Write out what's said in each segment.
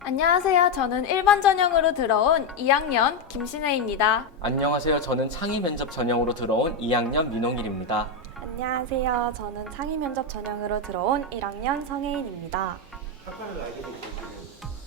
안녕하세요. 저는 일반 전형으로 들어온 2학년 김신혜입니다. 안녕하세요. 저는 창의 면접 전형으로 들어온 2학년 민홍일입니다. 안녕하세요. 저는 창의 면접 전형으로 들어온 1학년 성혜인입니다. 학과를 알게 된 계기는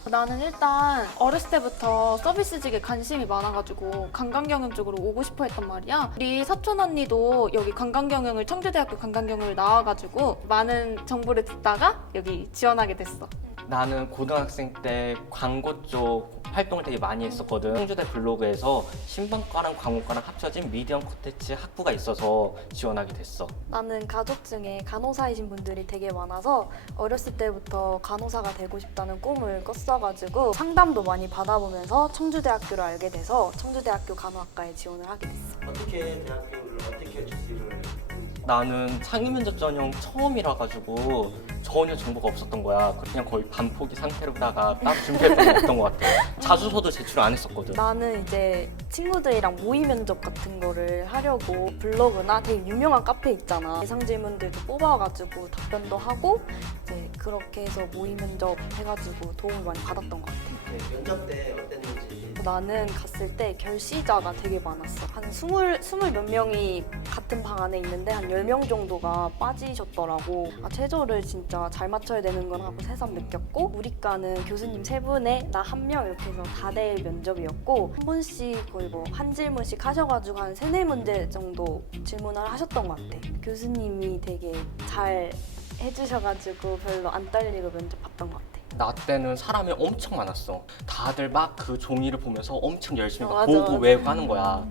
나는 일단 어렸을 때부터 서비스직에 관심이 많아가지고 관광경영 쪽으로 오고 싶어 했단 말이야. 우리 사촌 언니도 여기 관광경영을 청주대학교 관광경영을 나와가지고 많은 정보를 듣다가 여기 지원하게 됐어. 나는 고등학생 때 광고 쪽 활동을 되게 많이 했었거든. 청주대 블로그에서 신방과랑 광고과랑 합쳐진 미디어 콘텐츠 학부가 있어서 지원하게 됐어. 나는 가족 중에 간호사이신 분들이 되게 많아서 어렸을 때부터 간호사가 되고 싶다는 꿈을 꿨어가지고 상담도 많이 받아보면서 청주대학교를 알게 돼서 청주대학교 간호학과에 지원을 하게 됐어. 어떻게 대학교를 어떻게 준비를 했는지. 나는 창의 면접 전형 처음이라 가지고 전혀 정보가 없었던 거야. 그냥 거의 반포기 상태로다가 따로 준비했던 게 없던 것 같아. 자소서도 제출 안 했었거든. 나는 이제 친구들이랑 모의 면접 같은 거를 하려고 블로그나 되게 유명한 카페 있잖아. 예상 질문들도 뽑아가지고 답변도 하고 이제 그렇게 해서 모의 면접 해가지고 도움을 많이 받았던 것 같아. 네, 면접 때 어땠는지. 나는 갔을 때 결시자가 되게 많았어. 한 스물 몇 명이 같은 방 안에 있는데 한 10명 정도가 빠지셨더라고. 최저를 진짜 잘 맞춰야 되는 건 하고 새삼 느꼈고, 우리 과는 교수님 3분에 나 1명 이렇게 해서 다대 면접이었고 한 분씩 거의 뭐 한 질문씩 하셔가지고 한 3-4문제 정도 질문을 하셨던 것 같아. 교수님이 되게 잘 해주셔가지고 별로 안 떨리고 면접 봤던 것 같아. 나 때는 사람이 엄청 많았어. 다들 막 그 종이를 보면서 엄청 열심히 막 맞아, 보고 맞아. 외우고 하는 거야.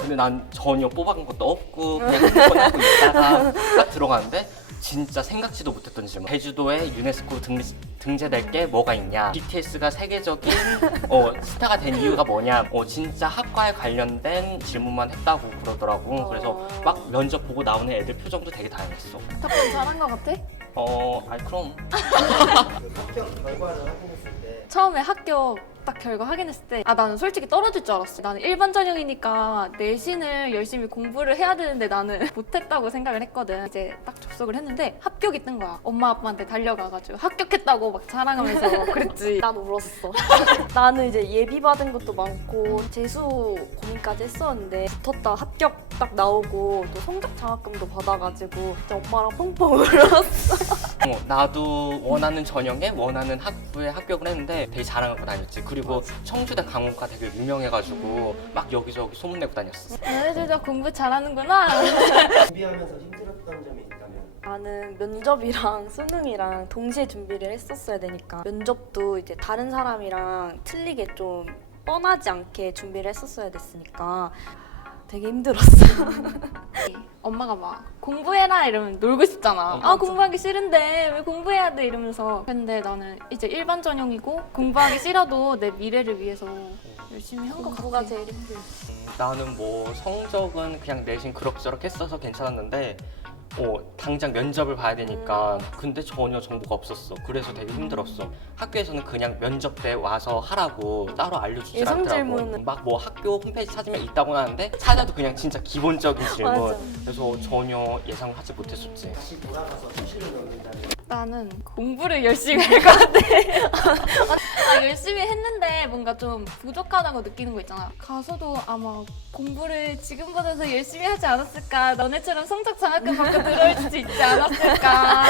근데 난 전혀 뽑아간 것도 없고 그냥 핸드폰 하고 있다가 딱 들어가는데 진짜 생각지도 못했던 질문. 제주도에 유네스코 등재될 게 뭐가 있냐? BTS가 세계적인 스타가 된 이유가 뭐냐? 진짜 학과에 관련된 질문만 했다고 그러더라고. 그래서 막 면접 보고 나오는 애들 표정도 되게 다양했어. 답변 잘한 것 같아? 아니 그럼. 그 합격 결과를 확인했을 때 처음에 학교 딱 결과 확인했을 때 나는 솔직히 떨어질 줄 알았어. 나는 일반 전형이니까 내신을 열심히 공부를 해야 되는데 나는 못했다고 생각을 했거든. 이제 딱 접속을 했는데 합격이 뜬 거야. 엄마 아빠한테 달려가가지고 합격했다고 막 자랑하면서 그랬지. 난 울었어. 나는 이제 예비 받은 것도 많고 재수 고민까지 했었는데 붙었다 합격 딱 나오고 또 성적 장학금도 받아가지고 진짜 엄마랑 펑펑 울었어. 나도 원하는 전형에 원하는 학부에 합격을 했는데 되게 자랑하고 다녔지. 그리고 청주대 강원과 되게 유명해가지고 막 여기저기 소문내고 다녔어. 너네들 다 공부 잘하는구나. 준비하면서 힘들었던 점이 있다면. 나는 면접이랑 수능이랑 동시에 준비를 했었어야 되니까 면접도 이제 다른 사람이랑 틀리게 좀 뻔하지 않게 준비를 했었어야 됐으니까 되게 힘들었어. 엄마가 막 공부해라 이러면 놀고 싶잖아. 맞아. 공부하기 싫은데 왜 공부해야 돼 이러면서. 근데 나는 이제 일반 전형이고 공부하기 싫어도 내 미래를 위해서 열심히 한 것 공부가 같아. 제일 힘들어. 나는 뭐 성적은 그냥 내신 그럭저럭 했어서 괜찮았는데 당장 면접을 봐야 되니까 근데 전혀 정보가 없었어. 그래서 되게 힘들었어. 학교에서는 그냥 면접 때 와서 하라고 따로 알려주지 예상 않더라고. 질문은- 막 뭐 학교 홈페이지 찾으면 있다고 하는데 찾아도 그냥 진짜 기본적인 질문. 맞아. 그래서 전혀 예상을 하지 못했었지. 다시 돌아가서 수시를 넣는다면. 나는 공부를 열심히 할 것 같아. 열심히 했는데 뭔가 좀 부족하다고 느끼는 거 있잖아. 가서도 아마 공부를 지금보다 더 열심히 하지 않았을까. 너네처럼 성적 장학금 받고 들어올 수 있지 않았을까.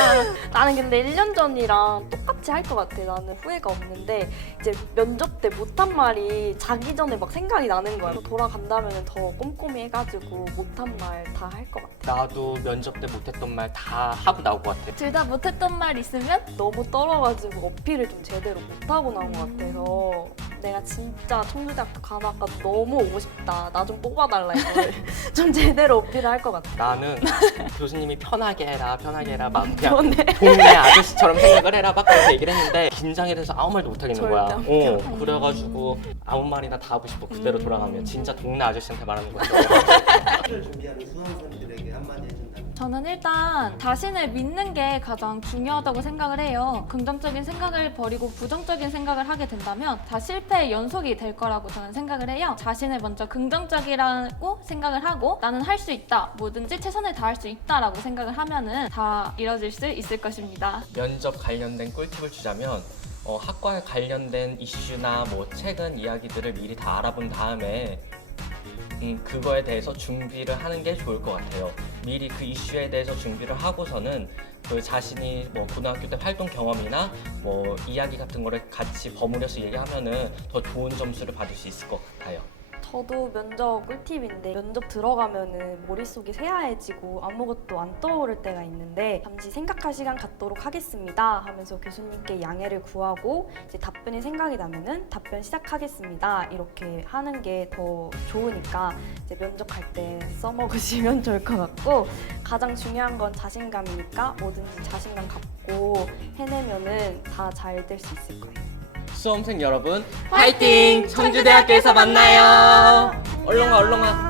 나는 근데 1년 전이랑 똑같이 할 것 같아. 나는 후회가 없는데 이제 면접 때 못한 말이 자기 전에 막 생각이 나는 거야. 돌아간다면 더 꼼꼼히 해가지고 못한 말 다 할 것 같아. 나도 면접 때 못했던 말 다 하고 나올 것 같아. 둘 다 못했던 말 있으면 너무 떨어가지고 어필을 좀 제대로 못하고 나온 것 같아서 내가 진짜 청주대학교 간호학과 너무 오고 싶다. 나 좀 뽑아달라 이거를 좀 제대로 어필을 할 것 같아. 나는 교수님이 편하게 해라 막 그냥 그러네. 동네 아저씨처럼 생각을 해라 막 그렇게 얘기를 했는데 긴장이 돼서 아무 말도 못 하겠는 거야. 절대 안 그래가지고 아무 말이나 다 하고 싶어 그대로 돌아가면 진짜 동네 아저씨한테 말하는 거죠. 시를 준비하는 수험생들에게 한마디 해준다면? 저는 일단 자신을 믿는 게 가장 중요하다고 생각을 해요. 긍정적인 생각을 버리고 부정적인 생각을 하게 된다면 다 실패의 연속이 될 거라고 저는 생각을 해요. 자신을 먼저 긍정적이라고 생각을 하고 나는 할 수 있다, 뭐든지 최선을 다할 수 있다라고 생각을 하면은 다 이뤄질 수 있을 것입니다. 면접 관련된 꿀팁을 주자면 학과에 관련된 이슈나 뭐 최근 이야기들을 미리 다 알아본 다음에 그거에 대해서 준비를 하는 게 좋을 것 같아요. 미리 그 이슈에 대해서 준비를 하고서는 그 자신이 뭐 고등학교 때 활동 경험이나 뭐 이야기 같은 거를 같이 버무려서 얘기하면은 더 좋은 점수를 받을 수 있을 것 같아요. 저도 면접 꿀팁인데 면접 들어가면은 머릿속이 새하얘지고 아무것도 안 떠오를 때가 있는데 잠시 생각할 시간 갖도록 하겠습니다 하면서 교수님께 양해를 구하고 이제 답변이 생각이 나면은 답변 시작하겠습니다 이렇게 하는 게 더 좋으니까 이제 면접할 때 써먹으시면 좋을 것 같고 가장 중요한 건 자신감이니까 뭐든지 자신감 갖고 해내면은 다 잘 될 수 있을 거예요. 수험생 여러분, 화이팅! 청주대학교에서 만나요. 얼른 와, 얼른 와.